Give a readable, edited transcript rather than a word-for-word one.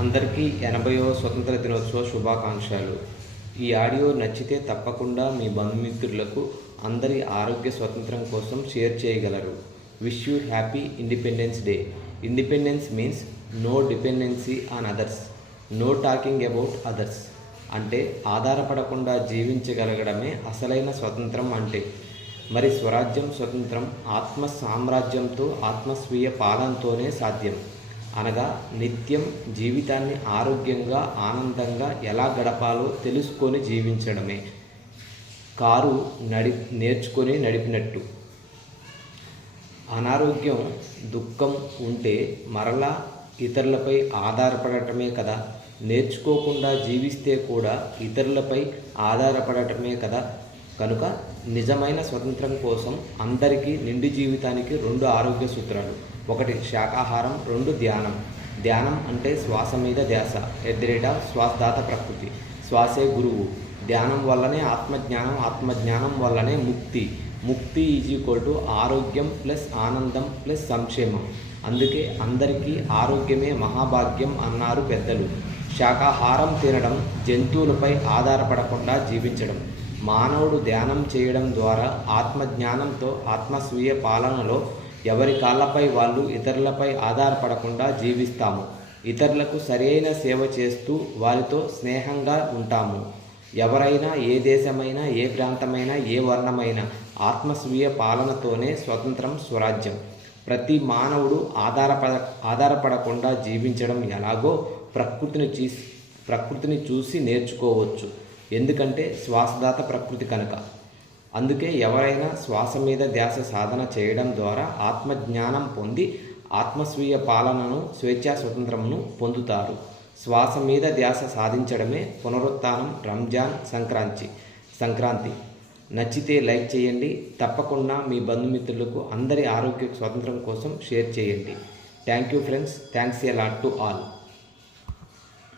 అందరికీ 80వ స్వతంత్ర దినోత్సవ శుభాకాంక్షలు. ఈ ఆడియో నచ్చితే తప్పకుండా మీ బంధుమిత్రులకు అందరి ఆరోగ్య స్వతంత్రం కోసం షేర్ చేయగలరు. Wish you happy independence day. Independence means no dependency on others, no talking about others. అంటే ఆధారపడకుండా జీవించగలగడమే అసలైన స్వతంత్రం అంటే. మరి స్వరాజ్యం స్వతంత్రం ఆత్మ సామ్రాజ్యంతో ఆత్మస్వీయ పాలనతోనే సాధ్యం. అనగా నిత్యం జీవితాన్ని ఆరోగ్యంగా ఆనందంగా ఎలా గడపాలో తెలుసుకొని జీవించడమే. కారు నేర్చుకొని నడిపినట్టు. అనారోగ్యం దుఃఖం ఉంటే మరలా ఇతరులపై ఆధారపడటమే కదా. నేర్చుకోకుండా జీవిస్తే కూడా ఇతరులపై ఆధారపడటమే కదా. కనుక నిజమైన స్వతంత్రం కోసం అందరికీ నిండు జీవితానికి 2 ఆరోగ్య సూత్రాలు. 1 శాకాహారం, 2 ధ్యానం. ధ్యానం అంటే శ్వాస మీద ధ్యాస, శ్వాసదాత ప్రకృతి, శ్వాసే గురువు. ధ్యానం వల్లనే ఆత్మజ్ఞానం, ఆత్మజ్ఞానం వల్లనే ముక్తి. ముక్తి = ఆరోగ్యం ప్లస్ ఆనందం ప్లస్ సంక్షేమం. అందుకే అందరికీ ఆరోగ్యమే మహాభాగ్యం అన్నారు పెద్దలు. శాకాహారం తినడం, జంతువులపై ఆధారపడకుండా జీవించడం. మానవుడు ధ్యానం చేయడం ద్వారా ఆత్మజ్ఞానంతో ఆత్మస్వీయ పాలనలో ఎవరి కాళ్ళపై వాళ్ళు ఇతరులపై ఆధారపడకుండా జీవిస్తాము. ఇతరులకు సరైన సేవ చేస్తూ వారితో స్నేహంగా ఉంటాము. ఎవరైనా, ఏ దేశమైనా, ఏ ప్రాంతమైనా, ఏ వర్ణమైనా ఆత్మస్వీయ పాలనతోనే స్వతంత్రం, స్వరాజ్యం. ప్రతి మానవుడు ఆధారపడకుండా జీవించడం ఎలాగో ప్రకృతిని చూసి నేర్చుకోవచ్చు. ఎందుకంటే శ్వాసదాత ప్రకృతి కనుక. అందుకే ఎవరైనా శ్వాస మీద ధ్యాస సాధన చేయడం ద్వారా ఆత్మజ్ఞానం పొంది ఆత్మస్వీయ పాలనను, స్వేచ్ఛా స్వతంత్రమును పొందుతారు. శ్వాస మీద ధ్యాస సాధించడమే పునరుత్థానం, రంజాన్, సంక్రాంతి. నచ్చితే లైక్ చేయండి. తప్పకుండా మీ బంధుమిత్రులకు అందరి ఆరోగ్య స్వాతంత్రం కోసం షేర్ చేయండి. Thank you friends. Thanks a lot to all.